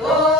Lord.